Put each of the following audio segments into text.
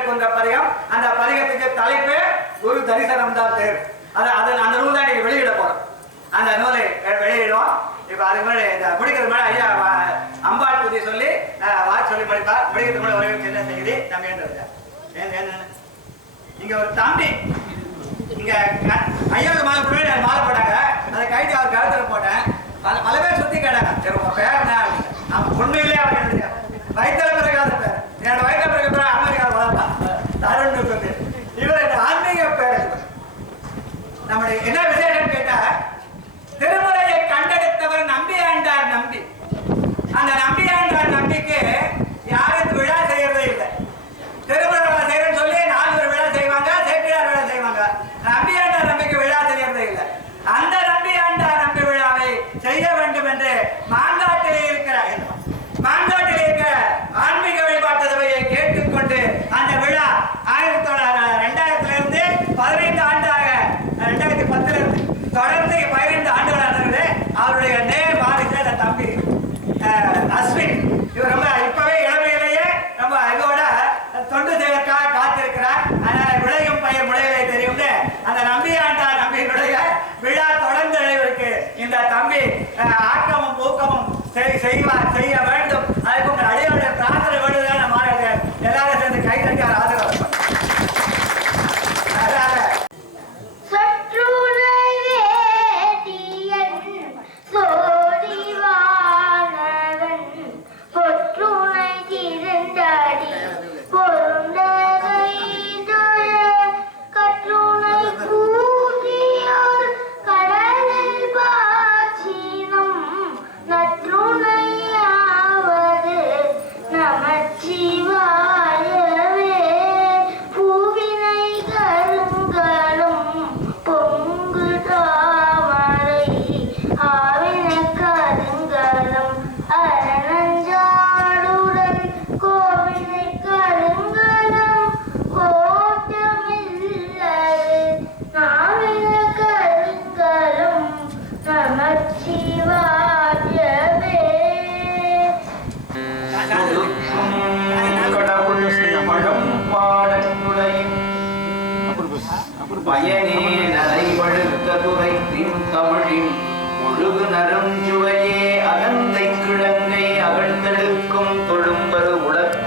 இருக்கின்ற பதிகம். அந்த பதிகத்துக்கு தலைப்பு குரு தரிசனம் தான் பேர் அதை அதன் அந்த நூல் தான் நீங்கள் வெளியிட போகிறோம் அந்த நூலை வெளியிடுவோம். இப்போ அதுக்கு முன்னாடி இந்த முடிக்கிறது மேலே ஐயா அம்பாள் புத்தி சொல்லி வாட்ச் சொல்லி படிப்பார் முடிக்கிறது மேலே ஒரே சின்ன செய்தி நம்ம என்ன இங்கே ஒரு தம்பி இங்க ஐயாவுக்கு மாலை போட்டு மாலை போட்டாங்க. அதை கைட்டு அவர் கழுத்தில் போட்டேன். பல பல பேர் சுற்றி கேட்டாங்க. சரி உங்கள் நம்முடைய என்ன விசேஷம்?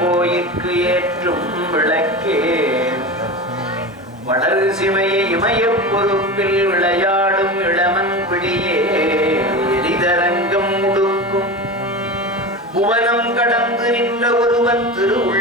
கோயிற்கு ஏற்றும் விளக்கே. வளர் சிமையை இமய பொறுப்பில் விளையாடும் இளமன் பிடியே. எரிதரங்கம் முடுக்கும். புவனம் கடந்து நின்ற ஒருவன் திரு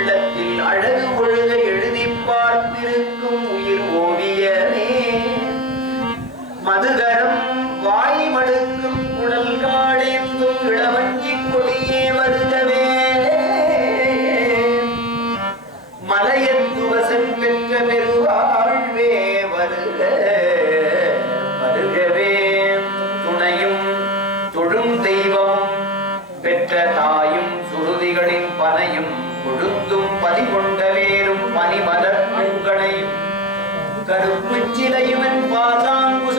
பெற்ற தாயும் சுருதிகளின் பனையும் கொழுந்தும் பதிகொண்ட வேறும் பனிமலர் பூங்களையும் கருப்பு சிலையுவன் பாசாங்கு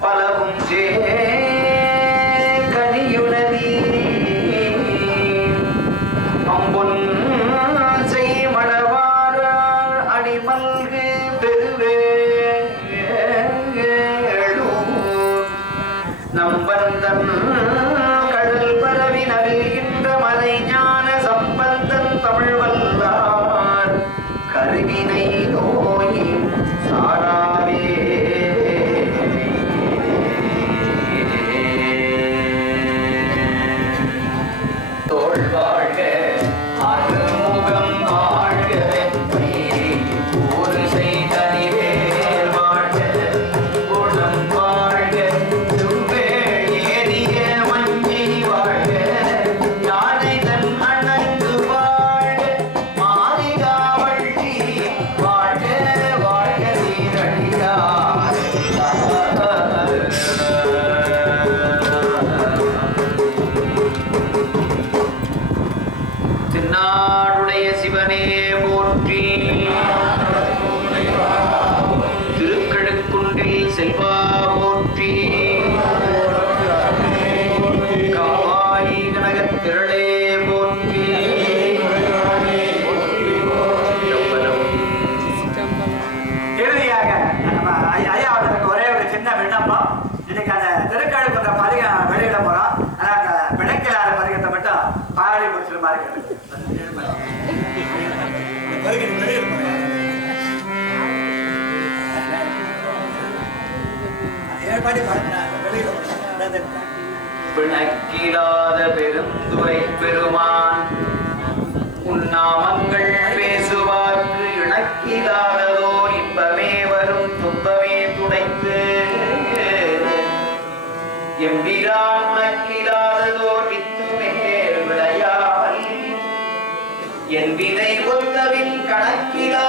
فلهم விளக்கிடாத பெருந்துரை பெருமான் உன்னாமங்கள் பேசுவார்க்கு இணக்கிடாததோ இன்பமே வரும் துன்பமே துடைத்து. எம்பிரான் உனக்கிடாததோ வித்துமே விளையால் என் விதை ஒத்தவின் கணக்கிலா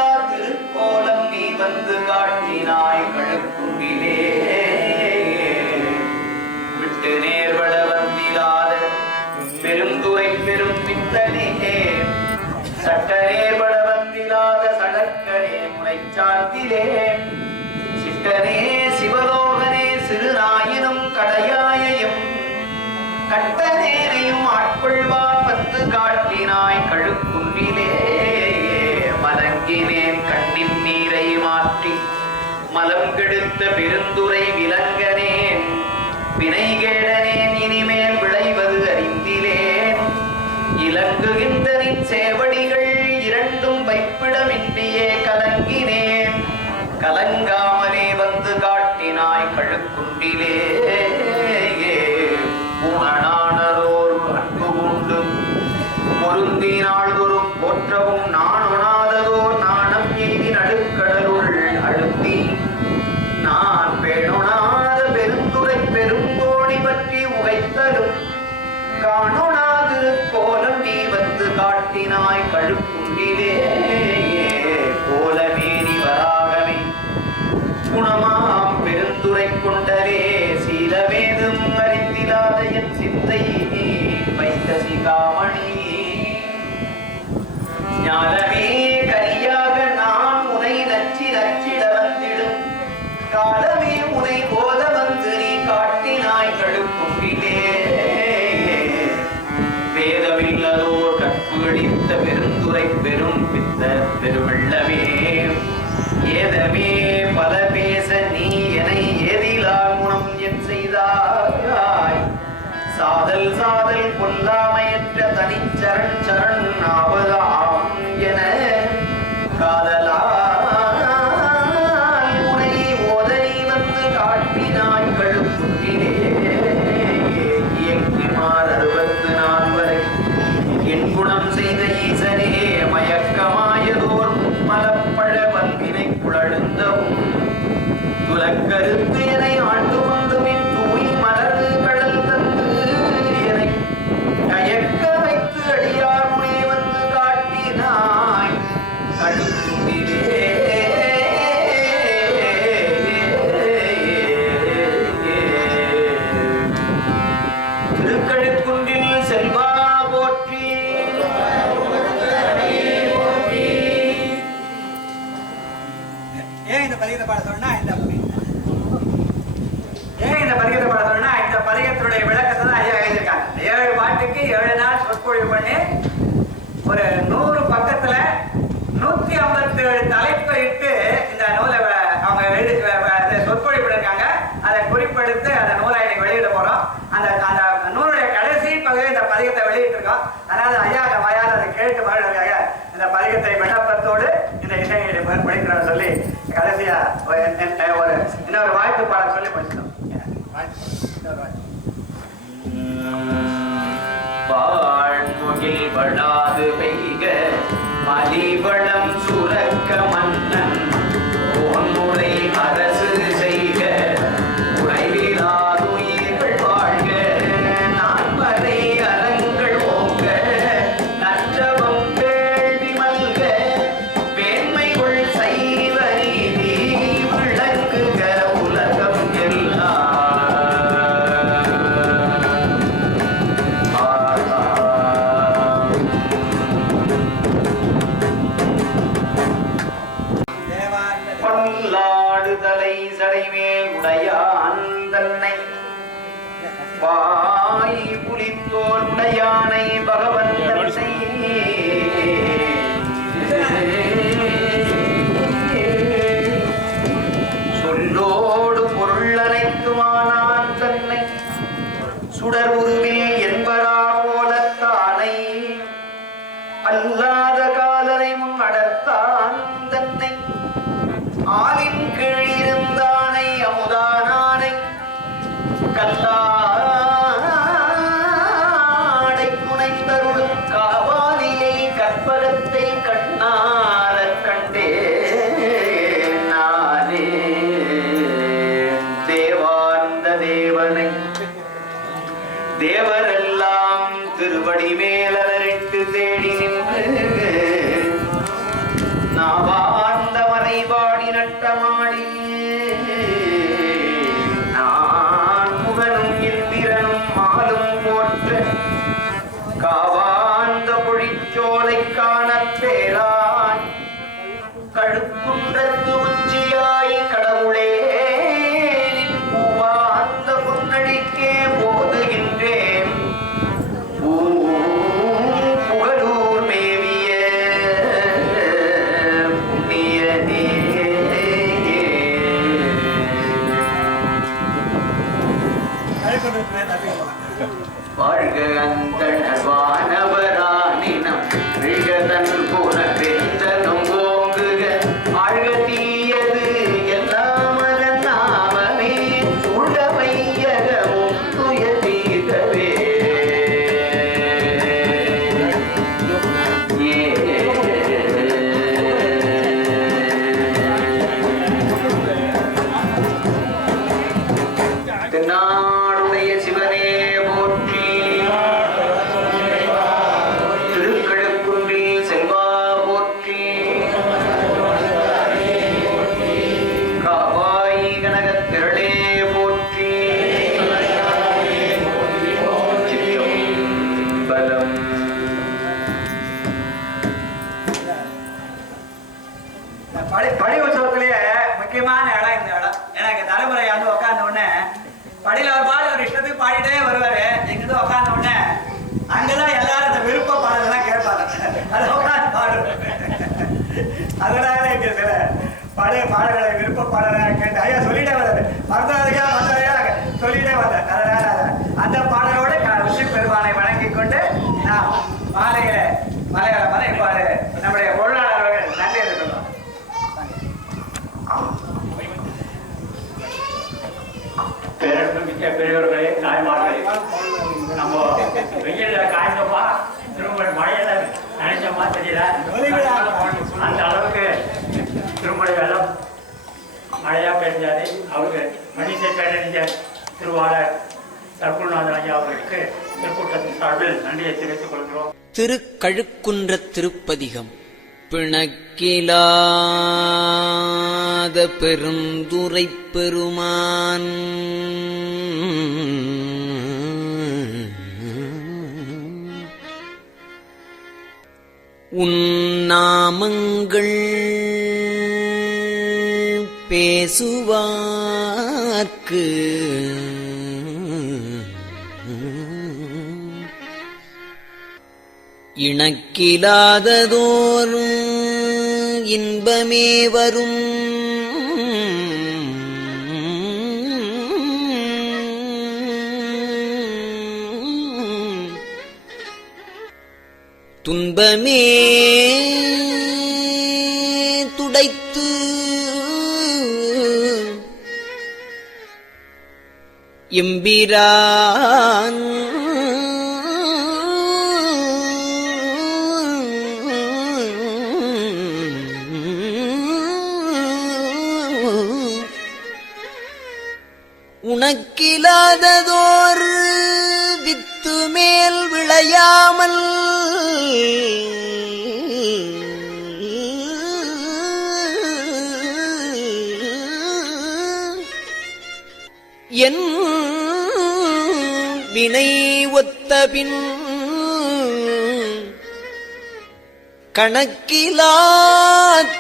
சிவலோகனே சிவலோகனே சிறுநாயினும் கடையாயம் கட்டநேரையும் ஆட்கொள்வார் பத்து காட்டினாய் கழுக்குன்றிலே மலங்கினேன் கண்ணின் நீரை மாற்றி. மலம் கெடுத்த பெருந்துரை விலங்கு சிந்தாமணி ஞான இந்த பதிகத்தை பாட சொன்னா இந்த ஏன் இந்த பதிகத்தை பாட சொன்னா? இந்த பதிகத்தினுடைய விளக்கத்தை தான் ஐயா எழுதியிருக்காங்க. ஏழு பாட்டுக்கு ஏழு நாள் சொற்பொழிவு பண்ணி ஒரு நூறு பக்கத்துல நூத்தி ஐம்பத்தி ஏழு தலைப்பை இட்டு இந்த நூலை அவங்க எழுதி சொற்பொழிவு பண்ணிருக்காங்க. அதை குறிப்பெடுத்து அந்த நூலை இன்னைக்கு வெளியிட போறோம். அந்த அந்த நூலுடைய கடைசி பகுதியை இந்த பதிகத்தை வெளியிட்டிருக்கோம். அதனால ஐயா அந்த அதை கேட்டு மகிழ்வதற்காக இந்த பதிகத்தை விண்ணப்பத்தோடு இந்த இசையை படிக்கிறோம் சொல்லி கடைசியா ஒரு என்- ஒரு இன்னொரு வாழ்த்து பாடம் சொல்லி வாழ்த்து. வாழ்முகில் வளாது பெய்க மலிவளம் சுரக்க மன்னன் தேவனை. தேவரெல்லாம் திருவடி மேலரிட்டு தேடி வாழ்க அந்தணர் மலையாள மலை நம்முடைய பொருளாளர் அவர்கள் நன்றி இருக்கணும் பேரன்புமிக்க பெரியவர்களே தாய்மார்களே நம்ம வெயில்ல காய்ந்தோமா திரும்ப மழையில நினைச்சோமா தெரியல. அந்த அளவுக்கு திருமலை வெள்ளம் மழையா பெஞ்சாது. அவருக்கு மணிசை பேரறிஞர் திருவாளர் சர்க்குநாதன் ஐயா அவர்களுக்கு திருக்கூட்டத்தின் சார்பில் நன்றியை தெரிவித்துக் கொள்கிறோம் திருக்கழுக்குன்ற திருப்பதிகம். பிணக்கிலாத பெருந்துரை பெருமான். உன்னாமங்கள் பேசுவார்க்கு கணக்கிலாததோறும் இன்பமே வரும். துன்பமே துடைத்து எம்பிரான் உனக்கிலாததோர் வித்து மேல் விளையாமல் என் வினை ஒத்தபின் கணக்கிலா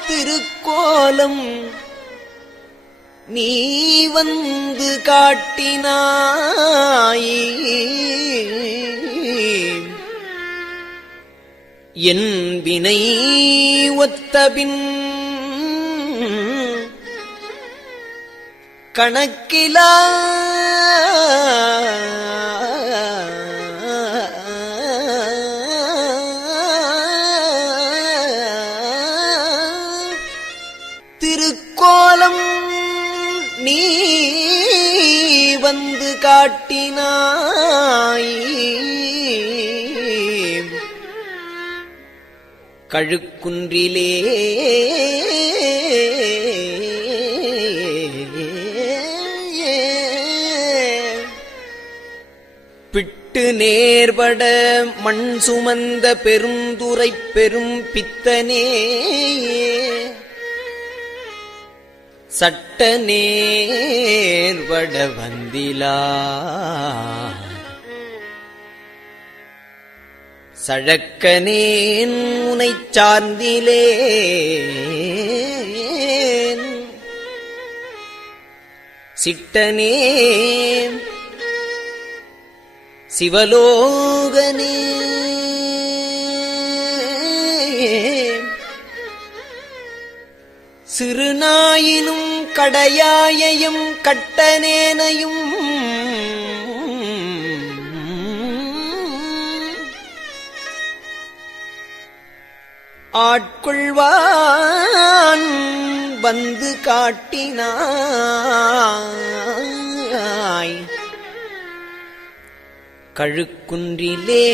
திருக்கோலம் நீ வந்து காட்டினாய். என் வினை ஒத்தபின் கணக்கிலா காட்டினாய் கழுக்குன்றிலே பிட்டு நேர்பட மண் சுமந்த பெருந்துரை பெரும் பித்தனேயே சட்ட நேர்வட வந்திலா சழக்கனேன் உனைச் சார்ந்திலே சிட்டனே சிவலோகனே சிறுநாயினும் கடையாயையும் கட்டனேனையும் ஆட்கொள்வான் வந்து காட்டினாய். கழுக்குன்றிலே